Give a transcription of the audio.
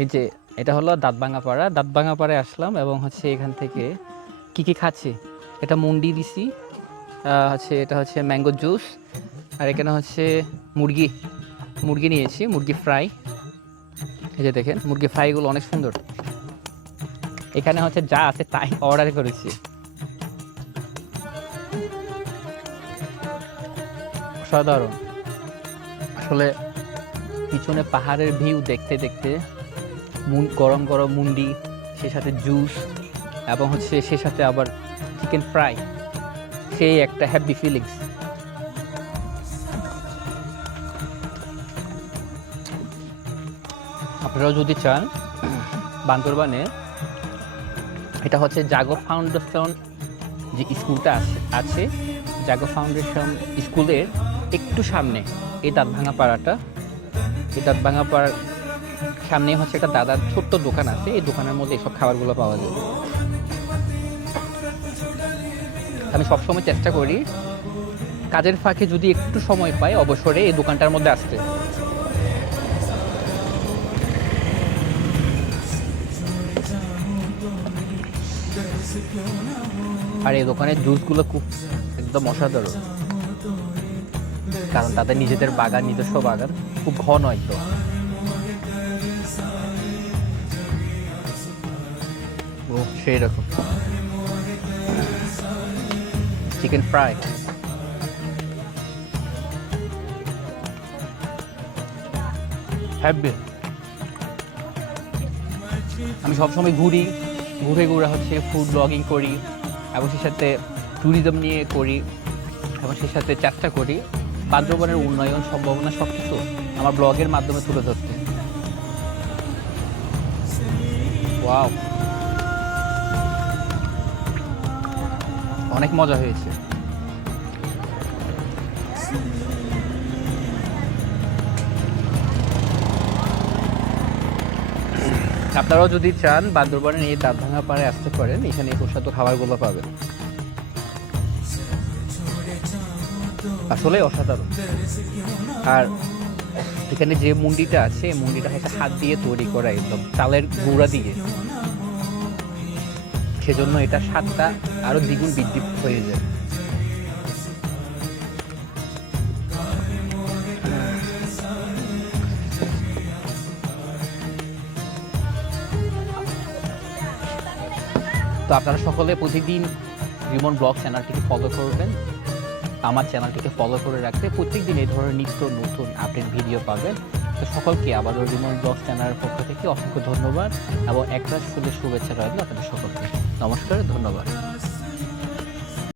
এই যে এটা হলো দাঁতভাঙাপাড়া। দাঁতভাঙাপাড়ায় আসলাম এবং হচ্ছে এখান থেকে কি খাচ্ছি, এটা মুন্ডি দিছি, এটা হচ্ছে ম্যাঙ্গো জুস, আর এখানে হচ্ছে মুরগি মুরগি নিয়েছি, মুরগি ফ্রাই। এই যে দেখেন মুরগি ফ্রাইগুলো অনেক সুন্দর। এখানে হচ্ছে যা আছে তাই অর্ডার করেছি। অসাধারণ আসলে, পিছনে পাহাড়ের ভিউ দেখতে দেখতে গরম গরম মুন্ডি, সে সাথে জুস এবং হচ্ছে সে সাথে আবার চিকেন ফ্রাই, সেই একটা হ্যাপি ফিলিংস। আপনারাও যদি চান বান্দরবানে, এটা হচ্ছে জাগো ফাউন্ডেশন যে স্কুলটা আছে জাগো ফাউন্ডেশন স্কুলের একটু সামনে এই দাঁতভাঙা পাড়াটা। এই দাঁতভাঙা পাড়ার সামনে হচ্ছে একটা দাদার ছোট্ট দোকান আছে, এই দোকানের মধ্যে এসব খাবারগুলো পাওয়া যায়। আমি সবসময় চেষ্টা করি কাজের ফাঁকে যদি একটু সময় পাই অবসরে এই দোকানটার মধ্যে আসতে। আর এই দোকানের জুসগুলো খুব একদম অসাধারণ, কারণ তাদের নিজেদের বাগান, নিজস্ব বাগান, খুব ঘন একদম। ও সেই রকম চিকেন ফ্রাই। হ্যাপি। আমি সবসময় ঘুরে ঘুরে হচ্ছে ফুড ব্লগিং করি এবং সেই সাথে ট্যুরিজম নিয়ে করি এবং সেই সাথে চেষ্টা করি বান্দরবানের উন্নয়ন সম্ভাবনা সব কিছু আমার ব্লগের মাধ্যমে তুলে ধরতে। ওয়াও, অনেক মজা হয়েছে। আপনারাও যদি চান বান্দরবানের এই দাঁতভাঙা পাড়ে আসতে পারেন, এখানে এই সুস্বাদু খাবারগুলো পাবেন, আসলে অসাধারণ। আর এখানে যে মুন্ডিটা আছে, এই মুন্ডিটা হচ্ছে হাত দিয়ে তৈরি করা, একদম চালের গুঁড়া দিয়ে, সেজন্য এটা স্বাদটা আরো দ্বিগুণ বৃদ্ধি হয়ে যায়। তো আপনারা সকলে প্রতিদিন রিমন ব্লগ চ্যানেলটিকে ফলো করবেন, আমার চ্যানেলটিকে ফলো করে রাখতে প্রত্যেকদিন এই ধরনের নিত্য নতুন আপডেট ভিডিও পাবেন। তো সকলকে আবারও রিমন ব্লগ চ্যানেলের পক্ষ থেকে অসংখ্য ধন্যবাদ এবং একরাশ ফুলের শুভেচ্ছা রইল আপনাদের সকলকে। নমস্কার, ধন্যবাদ।